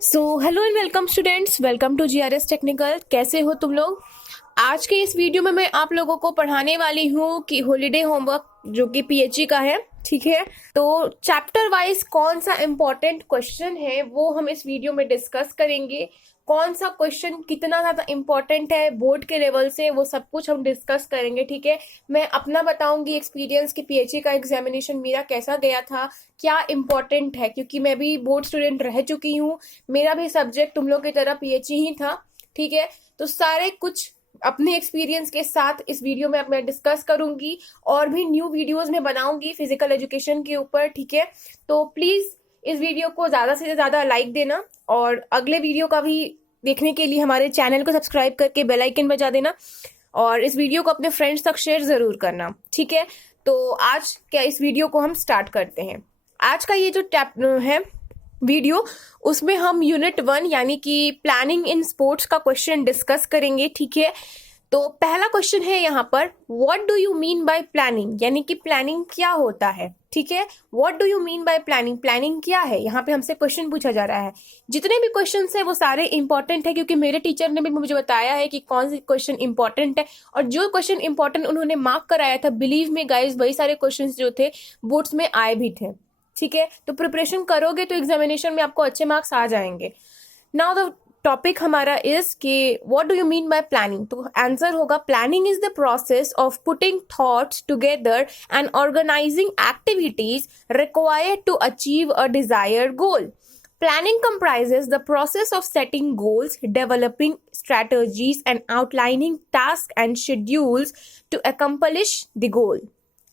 So hello and welcome students, welcome to GRS technical. कैसे हो तुम लोग? आज के इस वीडियो में मैं आप लोगों को पढ़ाने वाली हूँ कि हॉलीडे होमवर्क जो कि पीएचई का है। ठीक है, तो चैप्टर वाइज कौन सा इम्पोर्टेंट क्वेश्चन है वो हम इस वीडियो में डिस्कस करेंगे। कौन सा क्वेश्चन कितना ज्यादा इम्पोर्टेंट है बोर्ड के लेवल से, वो सब कुछ हम डिस्कस करेंगे। ठीक है, मैं अपना बताऊंगी एक्सपीरियंस कि पीएचई का एग्जामिनेशन मेरा कैसा गया था, क्या इम्पोर्टेंट है, क्योंकि मैं भी बोर्ड स्टूडेंट रह चुकी हूँ। मेरा भी सब्जेक्ट तुम लोग की तरह पीएचई ही था। ठीक है, तो सारे कुछ अपने एक्सपीरियंस के साथ इस वीडियो में मैं डिस्कस करूंगी और भी न्यू वीडियोस में बनाऊंगी फिजिकल एजुकेशन के ऊपर। ठीक है, तो प्लीज इस वीडियो को ज्यादा से ज्यादा लाइक देना और अगले वीडियो का भी देखने के लिए हमारे चैनल को सब्सक्राइब करके बेल आइकन बजा देना और इस वीडियो को अपने फ्रेंड्स तक शेयर जरूर करना। ठीक है, तो आज क्या इस वीडियो को हम स्टार्ट करते हैं। आज का ये जो टैप है वीडियो, उसमें हम यूनिट 1 यानी कि प्लानिंग इन स्पोर्ट्स का क्वेश्चन डिस्कस करेंगे। ठीक है, तो पहला क्वेश्चन है यहाँ पर, what do you mean by planning, यानी कि प्लानिंग क्या होता है। ठीक है, what do you mean by planning, planning क्या है, यहाँ पे हमसे क्वेश्चन पूछा जा रहा है। जितने भी क्वेश्चन है वो सारे इंपॉर्टेंट है, क्योंकि मेरे टीचर ने भी मुझे बताया है कि कौन से क्वेश्चन इंपॉर्टेंट है और जो क्वेश्चन इंपॉर्टेंट उन्होंने मार्क कराया था, बिलीव में गाइज वही सारे क्वेश्चन जो थे बोर्ड्स में आए भी थे। ठीक है, तो प्रिपरेशन करोगे तो एग्जामिनेशन में आपको अच्छे मार्क्स आ जाएंगे। नाउ द टॉपिक हमारा इज कि what do you mean by planning. तो आंसर होगा, planning is the process of putting thoughts together and organising activities required to achieve a desired goal. Planning comprises the process of setting goals, developing strategies, and outlining tasks and schedules to accomplish the goal.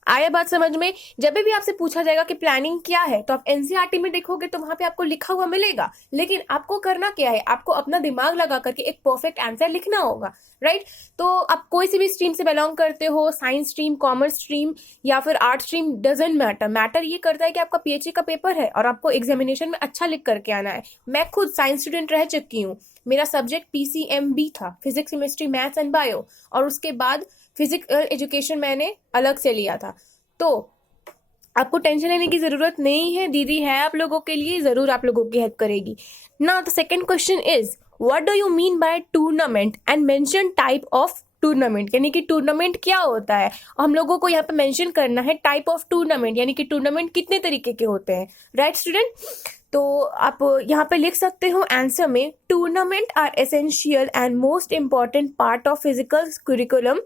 आया बात समझ में? जब भी आपसे पूछा जाएगा कि प्लानिंग क्या है, तो आप एनसीईआरटी में देखोगे तो वहां पे आपको लिखा हुआ मिलेगा, लेकिन आपको करना क्या है, आपको अपना दिमाग लगा करके एक परफेक्ट आंसर लिखना होगा। राइट, तो आप कोई सी भी स्ट्रीम से बिलोंग करते हो, साइंस स्ट्रीम, कॉमर्स स्ट्रीम या फिर art stream, doesn't matter. Matter ये करता है कि आपका पीएचडी का पेपर है और आपको एग्जामिनेशन में अच्छा लिख करके आना है। मैं खुद साइंस स्टूडेंट रह चुकी हूँ। मेरा सब्जेक्ट पीसीएमबी था, physics, chemistry, maths and bio, और उसके बाद फिजिकल एजुकेशन मैंने अलग से लिया था। तो आपको टेंशन लेने की जरूरत नहीं है, दीदी है आप लोगों के लिए, जरूर आप लोगों की हेल्प करेगी। Now the second question is, what do you mean bye tournament and mention type of tournament, यानी कि टूर्नामेंट क्या होता है। हम लोगों को यहाँ पे मेंशन करना है टाइप ऑफ टूर्नामेंट, यानी कि टूर्नामेंट कितने तरीके के होते हैं। राइट स्टूडेंट, तो आप यहाँ पे लिख सकते हो आंसर में, tournament are essential and most important part of physical curriculum.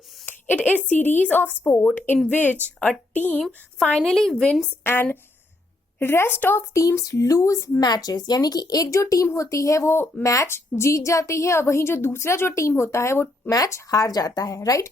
It is series of sport in which a team finally wins and rest of teams lose matches, यानी कि एक जो टीम होती है वो मैच जीत जाती है और वहीं जो दूसरा जो टीम होता है वो मैच हार जाता है। राइट,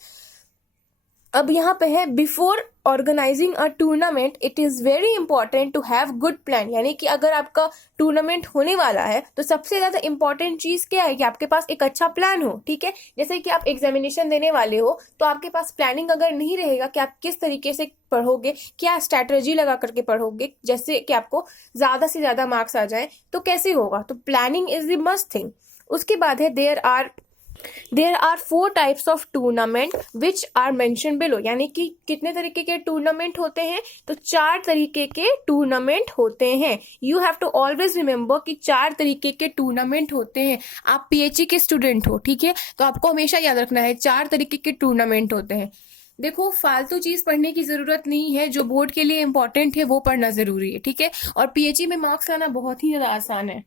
अब यहाँ पे है, before organising a tournament it is very important to have good plan, यानी कि अगर आपका टूर्नामेंट होने वाला है तो सबसे ज्यादा इंपॉर्टेंट चीज क्या है कि आपके पास एक अच्छा प्लान हो। ठीक है, जैसे कि आप एग्जामिनेशन देने वाले हो तो आपके पास प्लानिंग अगर नहीं रहेगा कि आप किस तरीके से पढ़ोगे, क्या स्ट्रैटेजी लगा करके पढ़ोगे जैसे कि आपको ज्यादा से ज्यादा मार्क्स आ जाए, तो कैसे होगा। तो planning is the must thing. उसके बाद है, there are 4 types of tournament which are mention below, यानी कि कितने तरीके के टूर्नामेंट होते हैं, तो 4 तरीके के टूर्नामेंट होते हैं। You have to always remember कि 4 तरीके के टूर्नामेंट होते हैं। आप पीएचई के स्टूडेंट हो, ठीक है, तो आपको हमेशा याद रखना है 4 तरीके के टूर्नामेंट होते हैं। देखो, फालतू चीज पढ़ने की जरूरत नहीं है, जो बोर्ड के लिए इंपॉर्टेंट है वो पढ़ना जरूरी है। ठीक है, और पीएचई में मार्क्स लाना बहुत ही ज्यादा आसान है।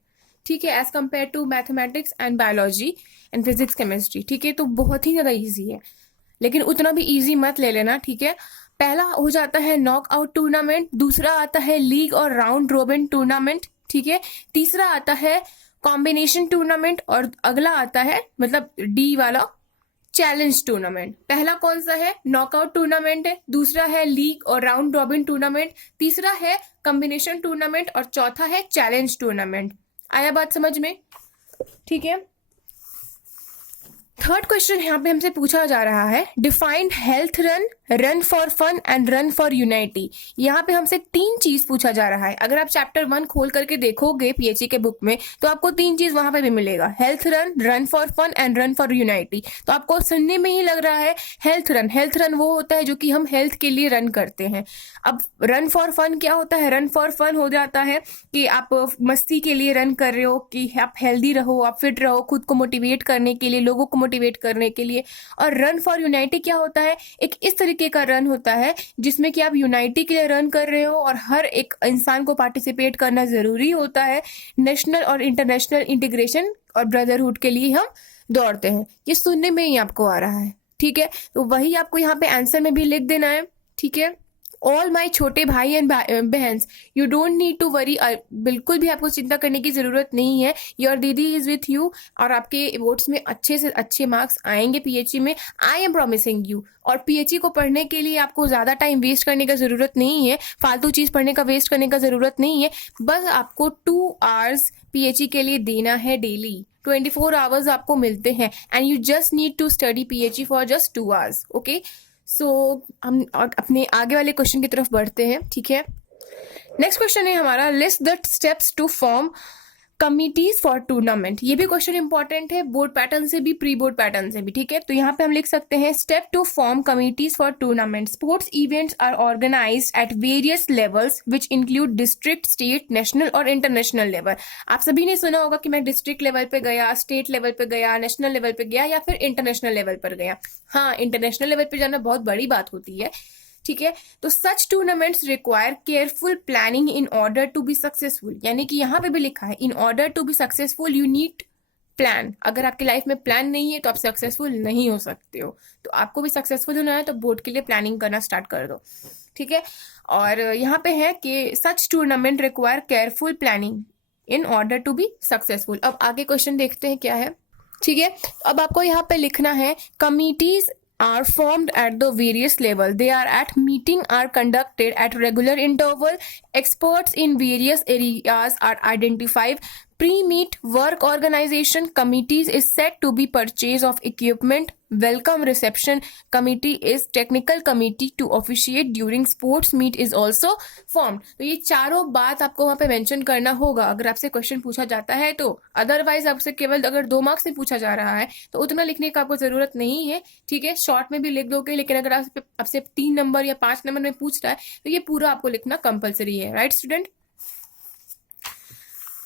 ठीक है, as compare to mathematics and biology and physics, chemistry. ठीक है, तो बहुत ही ज्यादा इजी है, लेकिन उतना भी इजी मत ले लेना। ठीक है, पहला हो जाता है नॉकआउट टूर्नामेंट, दूसरा आता है लीग और राउंड रोबिन टूर्नामेंट। ठीक है, तीसरा आता है कॉम्बिनेशन टूर्नामेंट और अगला आता है, मतलब डी वाला, चैलेंज टूर्नामेंट। पहला कौन सा है, नॉकआउट टूर्नामेंट है, दूसरा है लीग और राउंड रॉबिन टूर्नामेंट, तीसरा है कॉम्बिनेशन टूर्नामेंट और चौथा है चैलेंज टूर्नामेंट। आया बात समझ में? ठीक है, थर्ड क्वेश्चन यहाँ पे हमसे पूछा जा रहा है, defined health run, run for fun and run for unity. यहाँ पे हमसे 3 चीज पूछा जा रहा है। अगर आप चैप्टर 1 खोल करके देखोगे पीएचई के बुक में तो आपको 3 चीज वहां पे भी मिलेगा, health run, run for fun and run for unity. तो आपको सुनने में ही लग रहा है हेल्थ रन। हेल्थ रन वो होता है जो कि हम हेल्थ के लिए रन करते हैं। अब रन फॉर फन क्या होता है? रन फॉर फन हो जाता है कि आप मस्ती के लिए रन कर रहे हो, कि आप हेल्दी रहो, आप फिट रहो, खुद को मोटिवेट करने के लिए, लोगों को मोटिवेट करने के लिए। और रन फॉर यूनाइटी क्या होता है? एक इस तरीके का रन होता है जिसमें कि आप यूनाइटी के लिए रन कर रहे हो और हर एक इंसान को पार्टिसिपेट करना जरूरी होता है। नेशनल और इंटरनेशनल इंटीग्रेशन और ब्रदरहुड के लिए हम दौड़ते हैं। ये सुनने में ही आपको आ रहा है, ठीक है? तो वही आपको यहाँ पे आंसर में भी लिख देना है, ठीक है? ऑल माई छोटे भाई एंड बहन, you don't need to worry, बिल्कुल भी आपको चिंता करने की जरूरत नहीं है। योर दीदी इज विथ यू, और आपके बोर्ड्स में अच्छे से अच्छे मार्क्स आएंगे पीएचई में, आई एम प्रॉमिसिंग यू। और पीएचई को पढ़ने के लिए आपको ज्यादा टाइम वेस्ट करने का जरूरत नहीं है, फालतू चीज पढ़ने का वेस्ट करने का जरूरत नहीं है। बस आपको 2 आवर्स पीएचई के लिए देना है डेली। 24 आवर्स आपको मिलते हैं and you just need to study PHE for just 2 hours, okay? So हम अपने आगे वाले क्वेश्चन की तरफ बढ़ते हैं, ठीक है? नेक्स्ट क्वेश्चन है हमारा, list the steps to form committees for tournament. ये भी क्वेश्चन इंपॉर्टेंट है, बोर्ड पैटर्न से भी, प्री बोर्ड पैटर्न से भी, ठीक है? तो यहाँ पे हम लिख सकते हैं, step to form committees for tournament. Sports events are organised at various levels which include district, state, national और इंटरनेशनल लेवल। आप सभी ने सुना होगा कि मैं डिस्ट्रिक्ट लेवल पे गया, स्टेट लेवल पे गया, नेशनल लेवल पे गया या फिर इंटरनेशनल लेवल पर गया। हाँ, इंटरनेशनल लेवल पे जाना बहुत बड़ी बात होती है, ठीक है? तो such tournaments require careful planning in order to be successful. यानी कि यहाँ पे भी लिखा है, in order to be successful you need plan. अगर आपकी लाइफ में प्लान नहीं है तो आप सक्सेसफुल नहीं हो सकते हो। तो आपको भी सक्सेसफुल होना है तो बोर्ड के लिए प्लानिंग करना स्टार्ट कर दो, ठीक है? और यहाँ पे है कि such tournament require careful planning in order to be successful. अब आगे क्वेश्चन देखते हैं क्या है, ठीक है? अब आपको यहाँ पे लिखना है, committees are formed at the various level. They are at meeting are conducted at regular interval. Experts in various areas are identified. Pre-meet work organization committees is set to be purchase of equipment. Welcome reception committee is technical committee to officiate during sports meet is also formed. तो ये चारों बात आपको वहां पे mention करना होगा अगर आपसे क्वेश्चन पूछा जाता है तो। अदरवाइज आपसे केवल अगर 2 मार्क्स से पूछा जा रहा है तो उतना लिखने का आपको जरूरत नहीं है, ठीक है? शॉर्ट में भी लिख दोगे, लेकिन अगर आपसे 3 नंबर या 5 नंबर में पूछ रहा है तो ये पूरा आपको लिखना कंपलसरी है, राइट स्टूडेंट?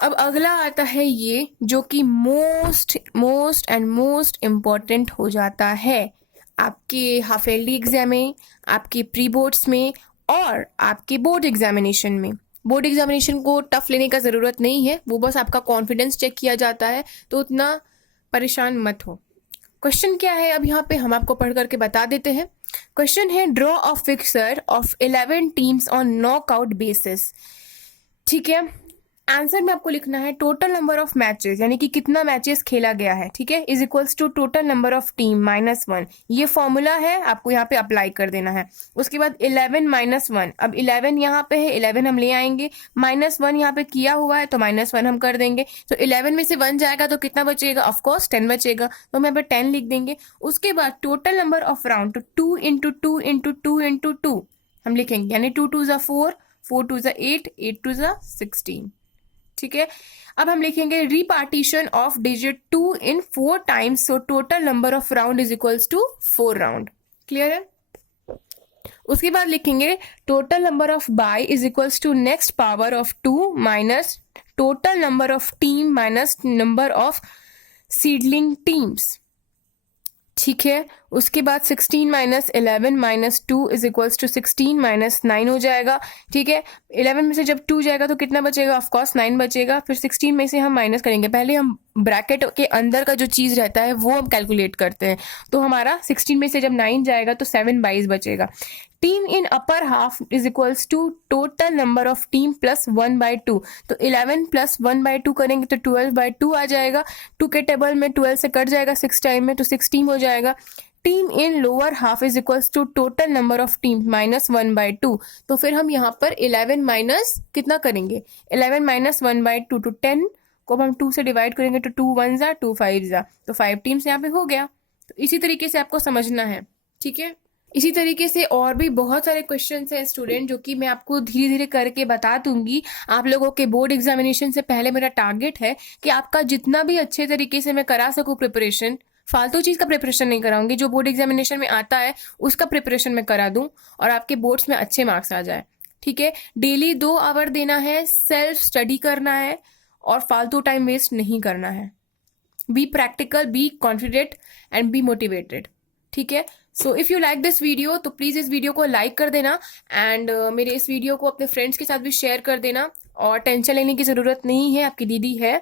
अब अगला आता है ये जो कि मोस्ट इम्पॉर्टेंट हो जाता है आपके हाफ ईयरली एग्जाम में, आपके प्री बोर्ड्स में और आपके बोर्ड एग्जामिनेशन में। बोर्ड एग्जामिनेशन को टफ लेने का जरूरत नहीं है, वो बस आपका कॉन्फिडेंस चेक किया जाता है, तो उतना परेशान मत हो। क्वेश्चन क्या है अब यहाँ पे हम आपको पढ़ करके बता देते हैं। क्वेश्चन है, draw a fixer of 11 teams on knockout basis, ठीक है? आंसर में आपको लिखना है टोटल नंबर ऑफ मैचेस, यानी कि कितना मैचेस खेला गया है, ठीक है, is equals to total number of team -1। ये फॉर्मूला है, आपको यहाँ पे अप्लाई कर देना है। उसके बाद 11 -1, अब 11 यहाँ पे है, 11 हम ले आएंगे, -1 यहाँ पे किया हुआ है तो -1 हम कर देंगे। तो 11 में से 1 जाएगा तो कितना बचेगा? ऑफकोर्स 10 बचेगा, तो हम यहाँ पे 10 लिख देंगे। उसके बाद टोटल नंबर ऑफ राउंड, तो 2 × 2 × 2 × 2 हम लिखेंगे, यानी 2 2 = 4, 4 2 = 8, 8 2 = 16, ठीक है? अब हम लिखेंगे repetition of digit 2 in 4 times, so total number of round is equals to 4 round. Clear है? उसके बाद लिखेंगे total number of bye is equals to next power of 2 minus total number of team minus number of seedling teams, ठीक है? उसके बाद 16 - 11 - 2 is equals to 16 - 9 हो जाएगा, ठीक है? 11 में से जब 2 जाएगा तो कितना बचेगा? ऑफकोर्स 9 बचेगा। फिर 16 में से हम माइनस करेंगे, पहले हम ब्रैकेट के अंदर का जो चीज रहता है वो हम कैलकुलेट करते हैं। तो हमारा 16 में से जब 9 जाएगा तो 7 22 बचेगा। Team in upper half is equals to total number of team plus 1/2, तो 11 + 1/2 करेंगे तो 12/2 आ जाएगा। 2 के टेबल में 12 से कट जाएगा 6 टाइम में, तो 16 हो जाएगा। Team in lower half is equals to total number of team -1/2, तो फिर हम यहाँ पर 11 माइनस कितना करेंगे? 11 - 1/2 तो 10 को हम 2 से डिवाइड करेंगे तो 2 1 = 2 5 = तो 5 टीम्स यहाँ पे हो गया, तो इसी तरीके से आपको समझना है, ठीक है। इसी तरीके से और भी बहुत सारे क्वेश्चंस हैं स्टूडेंट, जो कि मैं आपको धीरे धीरे करके बता दूंगी। आप लोगों के बोर्ड एग्जामिनेशन से पहले मेरा टारगेट है कि आपका जितना भी अच्छे तरीके से मैं करा सकूं प्रिपरेशन, फालतू चीज का प्रिपरेशन नहीं कराऊंगी, जो बोर्ड एग्जामिनेशन में आता है उसका प्रिपरेशन मैं करा दूं और आपके बोर्ड्स में अच्छे मार्क्स आ जाए, ठीक है। डेली 2 आवर देना है, सेल्फ स्टडी करना है और फालतू टाइम वेस्ट नहीं करना है। Be practical, be confident and be motivated, ठीक है। So if you like this video तो प्लीज इस वीडियो को लाइक कर देना एंड मेरे इस वीडियो को अपने फ्रेंड्स के साथ भी शेयर कर देना। और टेंशन लेने की जरूरत नहीं है, आपकी दीदी है,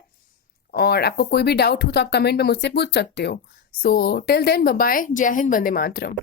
और आपको कोई भी डाउट हो तो आप कमेंट में मुझसे पूछ सकते हो। So till then, bye bye, Jai Hind, Vande Mataram.